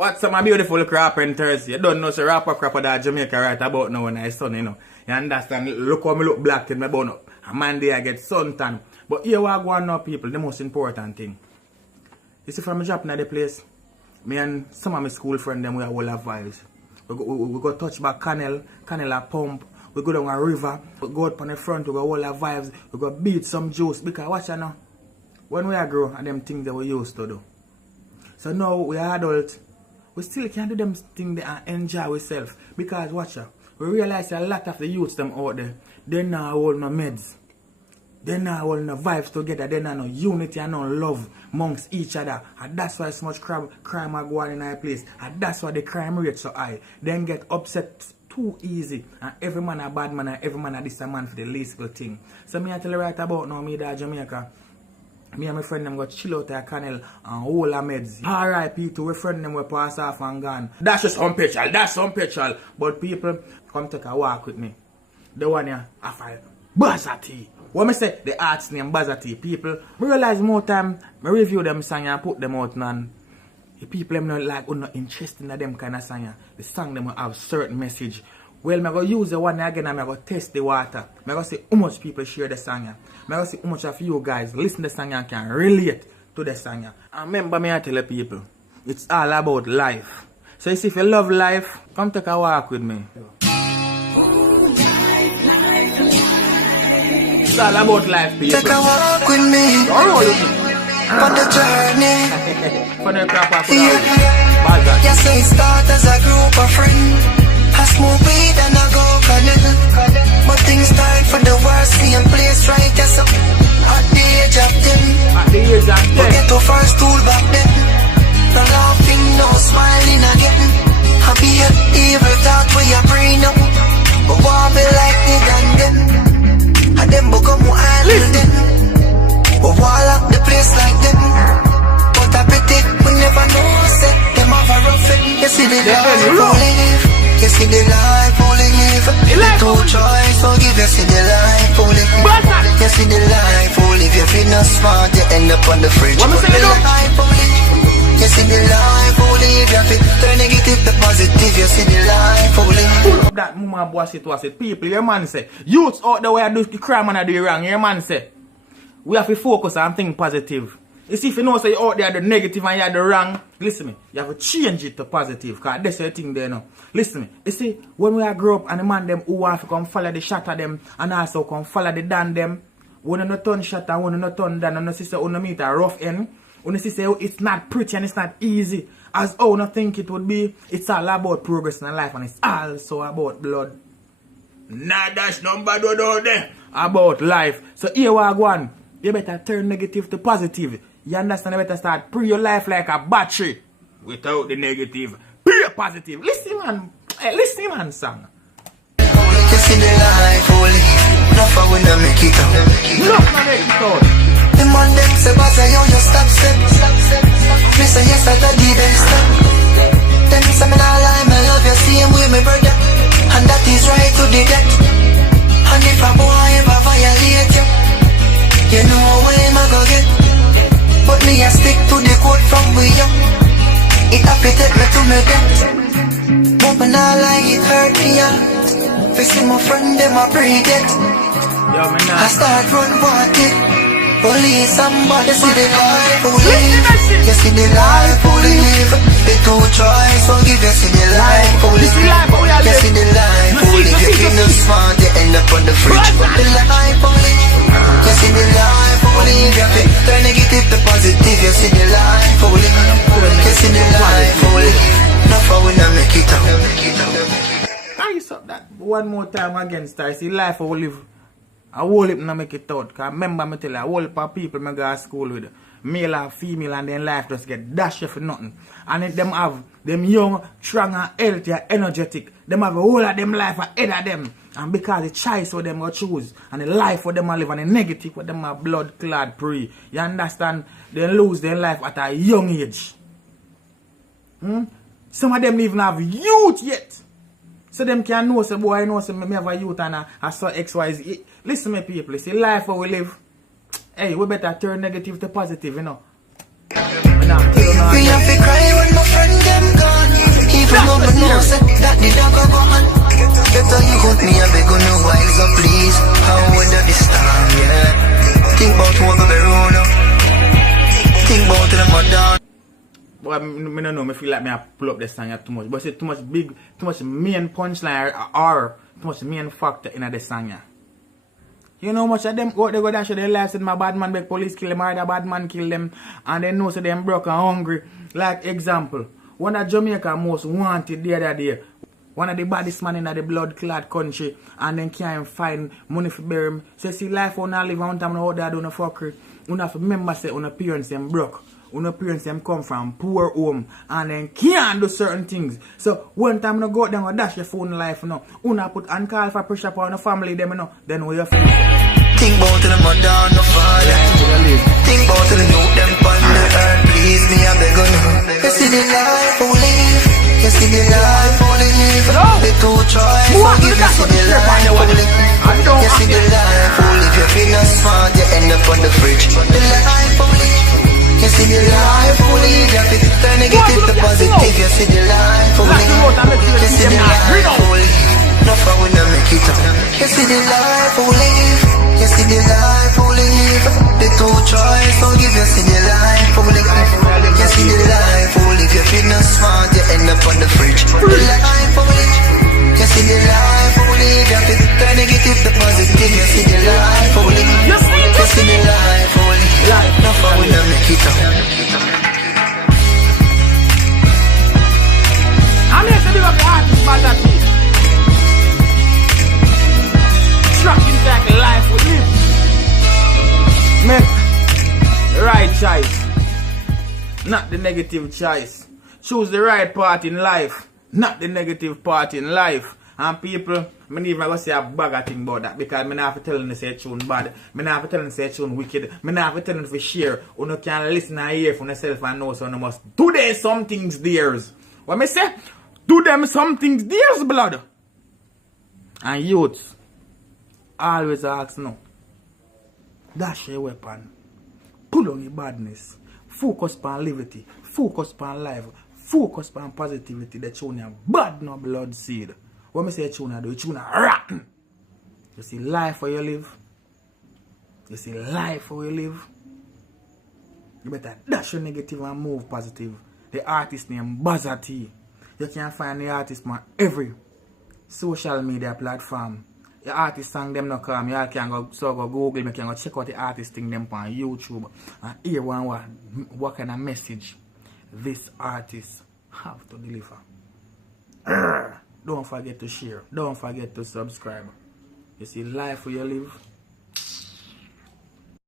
What's some beautiful carpenters? You don't know, so rapper crapper that Jamaica right about now when I sun, you know. You understand? Look how me look black in my bone up. A man day I get suntan. But here we are going now, people, the most important thing. You see, from dropping at the place, me and some of my school friends, them we all have vibes. We go touch back Canal a pump. We go down a river. We go up on the front, we go all have vibes. We go beat some juice. Because watch you know, when we are grow, and them things that we used to do. So now we are adults. We still can do them things and enjoy ourselves. Because watch out, we realize a lot of the youths them out there, they not hold no meds. They not hold no vibes together. They not no unity and no love amongst each other. And that's why so much crime are going in our place. And that's why the crime rate so high. Then get upset too easy. And every man a bad man and every man a this a man for the least good thing. So me I tell you right about now, me that Jamaica. Me and my friend them got chill out at Canal and hold our meds. R.I.P. to my friend them we pass off and gone. That's just some petrol, that's some petrol. But people, come take a walk with me. The one here, I find Buzzer T. What me say, the artist name Buzzer T. People, I realize more time, I review them song and put them out and the people them not like, not interested in them kind of song. The song them will have certain message. Well, I'm going to use the one again and I'm going to test the water. I'm going to see how much people share the song. I'm going to see how much of you guys listen to the song and can relate to the song. And remember me, I tell the people, it's all about life. So you see, if you love life, come take a walk with me. It's all about life, people. Take a walk with me. On the journey. For the crap of You say start as a group of friends. I smoke weed and I go Canal. But things start for the worst. Same place right as up at the age of 10. But get to first tool back then. No laughing, no smiling again. I be an evil thought where you bring up. But won't be like the than them. And them become more idle then. But wall up the place like them. But I pity we never know set them have a rough it. You see the life we live. You see the life we live. The two choice so give you see the life we live. You see the life we live. If you're not smart you end up on the fridge. But the life we live. You see the life we live. You turn negative to positive. You see the life we live. Pull up that mama boss it was it. People, your man say youths out there where do the crime and do wrong. Your man say we have to focus on things positive. You see, if you know say you out there the negative and you are the wrong, listen to me, you have to change it to positive. Because that's the thing there now. Listen to me. You see, when we grow up and the man them who want to come follow the shot of them and also come follow the dan them, when you not turn shot and when you not turn dan and you see say you meet a rough end, when you see say it's not pretty and it's not easy as how you think it would be, it's all about progress in life and it's also about blood. Nah, that's number do there. About life. So here we go on. You better turn negative to positive. You understand? You better start pre your life like a battery. Without the negative. Pre positive. Listen man. Hey, listen man song. You see the life only. Nothing when they make it out. Nothing make it out. The man them say but say yo you stop step. Me say yes I did then stop. Them say me nah lie me love you same way me brother. And that is right to the death. And if a boy ever violate you, you know where him a go get. But me a stick to the code from we young. It happy take me to me death. But me nah lie it hurt me a lot. Fi see my friend them a breathe it. I start run wanted. Police somebody see the life we live. You see the life we live. The two choice will give you see the life we live. You see the life we live. If you're not smart you end up on the fridge. But the life we live. You see the life we live. You turn negative to positive. You see the life we live. You see the life we live. Nothing we not make it out. Nice up that one more time again star. See life we live. I whole heap not make it out. Because remember me tell you, a whole heap of people me go to school with male or female and then life just get dashed for nothing. And if them have them young, strong and healthy and energetic, them have a whole of them life ahead of them. And because the choice what them go choose and the life what them live and the negative what them have blood clad pre. You understand? They lose their life at a young age. Some of them don't even have youth yet. So them can know, say boy, I know, say me have a youth and I saw XYZ. Listen me people, see life where we live. Hey, we better turn negative to positive, you know. We have to cry when my friend them gone. well, me don't know, me feel like me I pull up the song too much. But say too much main punchline or too much main factor in the song. Yeah. You know much of them go they go dash their lives with my bad man beg police kill them or the bad man kill them and they know so them broke and hungry. Like example, one of Jamaica most wanted the other day. One of the baddest man in the blood clad country and then can't find money for bury him. So see life on live one time out there doing a fuckery. You have to remember say on parents them broke. Una parents them come from poor home and then can't do certain things. So one time you go out there and dash your phone life, you know. Una put and call for pressure upon the family them, you know. Then we have think about the mother and the father. Think about the youth them on the earth. Please me I beg you. You see the life we live. You see the life we live. The two choice forgive. You see the life we live. You see the life we live. You feel not smart, you end up on the fridge. The life we live. You see the life we live, you fit turn negative to positive. You see the life we live. You see the life we live. Nothing we not make it up. You see the life we live. You see the life we live. The two choice forgive. You see the life we live. You see the life we live. You feel not smart, you end up on the fridge. The life we live. You see the life we live. You fit turn negative to positive. You see the life we live. You see the life we live. Nothing we not make it up. I'm here to be up the artist about that piece. Track inside the life we live. Make the right choice, not the negative choice. Choose the right part in life, not the negative part in life. And people, I even going to say a bag of thing about that because I don't have to tell them to say tune bad. I don't have to tell them to say tune wicked. I don't have to tell them to share. You can listen and hear for yourself and know so you must do them some things theirs. What I say? Do them some things theirs, blood. And youths, always ask no. Dash your weapon. Pull on your badness. Focus on liberty. Focus on life. Focus on positivity. The tune bad no blood seed. What me say tuna do? Tuna rotten. You see life where you live. You see life where you live. You better dash your negative and move positive. The artist named Buzzer T. You can find the artist on every social media platform. The artist song them not come. You can go Google, you can go check out the artist thing them on YouTube and hear what kind of message this artist have to deliver. Don't forget to share. Don't forget to subscribe. You see life where you live.